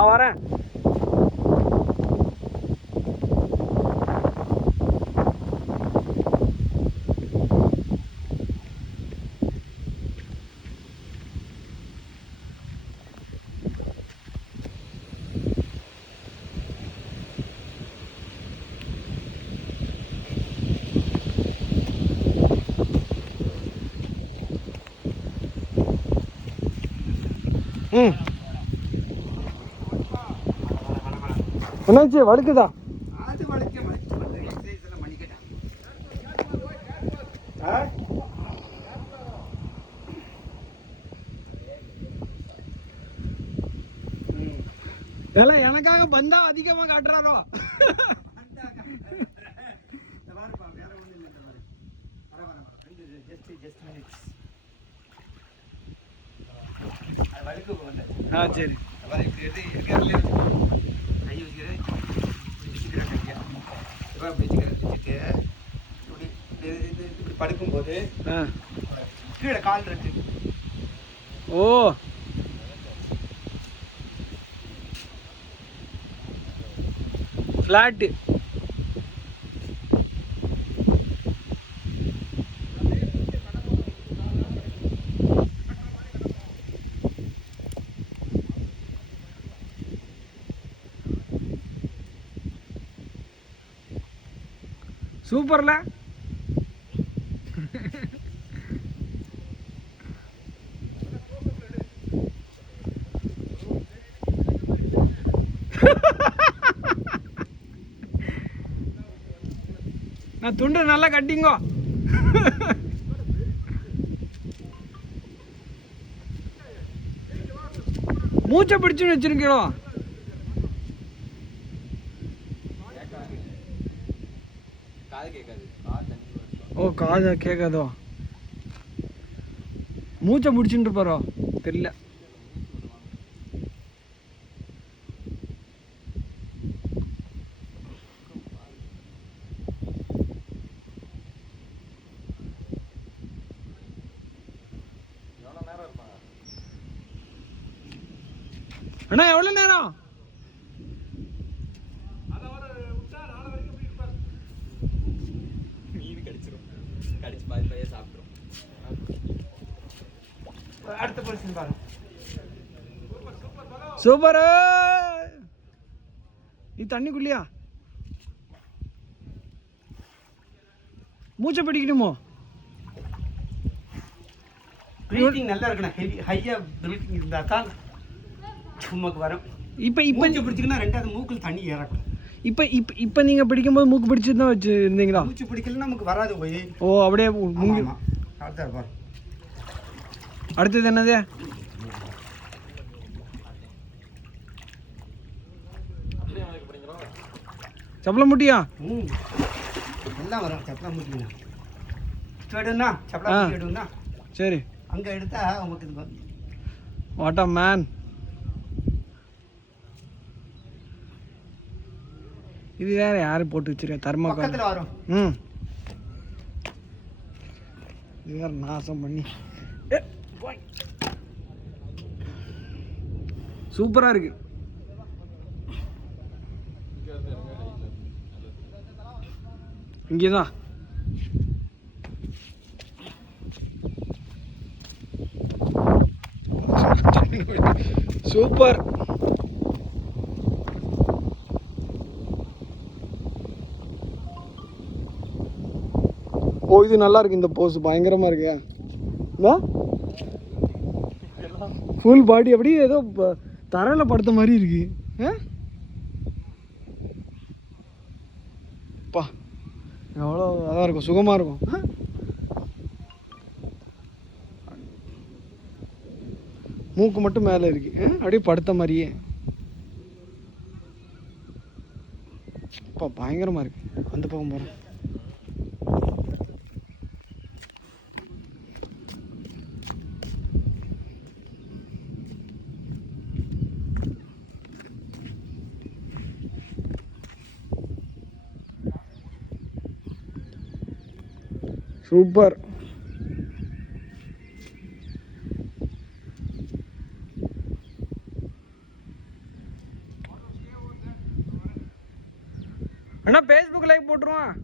வரேன். ம், என்னாச்சு? வழுக்குதா? எல்லாம் எனக்காக பந்தா அதிகமாக காட்டுறாரோ? ஆ சரி. இப்படி படுக்கும்போது கீழே கால் இருக்கு. ஓ, ஃப்ளாட்டு. சூப்பர்ல. நான் துண்டு நல்லா கட்டிங்கோ. மூச்சை பிடிச்சுன்னு வச்சிருக்கோம். ஓ, காது கேட்காதோ? மூச்சை பிடிச்சுட்டு இருப்பாரோ தெரியல. அண்ணா எவ்வளோ நேரம்? அடுத்த பொசிஷன் பாருங்க. சூப்பர். நீ தண்ணிக்குள்ளியா? மூச்சை பிடிக்கணுமோ? ப்ரீத்திங் நல்லா இருக்கணும். ஹெவி ஹையா ப்ரீத்திங் இருந்தால் தான் நமக்கு வரும். இப்போ பிடிச்சிங்கன்னா ரெண்டாவது மூக்கில் தண்ணி ஏறக்கூடாது. இப்போ நீங்கள் பிடிக்கும்போது மூக்கு பிடிச்சி தான் வச்சு இருந்தீங்களா? மூச்சு பிடிக்கலன்னா நமக்கு வராது போய். ஓ, அப்படியே மூங்கி. அடுத்தது என்னது? சப்பளம் முட்டியா? எல்லாம் வரும். சப்பளம் முட்டியா எடுனா, சப்பளம் முட்டி எடுனா. சரி, அங்கே எடுத்தா உங்களுக்கு இது வரும். What a man. இது வேற யாரு போட்டு வச்சிருக்க? தர்மக்கோல் வரும். இது வேற நாசம் பண்ணி. சூப்பரா இருக்கு. இங்கேதான் சூப்பர். ஓ, இது நல்லா இருக்கு. இந்த போஸ் பயங்கரமா இருக்கு. ஃபுல் பாடி அப்படியே ஏதோ தரையில் படுத்த மாதிரி இருக்கு. பா, எவ்வளோ அதாக இருக்கும், சுகமாக இருக்கும். மூக்கு மட்டும் மேலே இருக்கு, அப்படியே படுத்த மாதிரியே. அப்பா பயங்கரமாக இருக்கு. அந்த பக்கம் போகிறேன். சூப்பர். அண்ணா ஃபேஸ்புக் லைவ் போட்டுருவான்.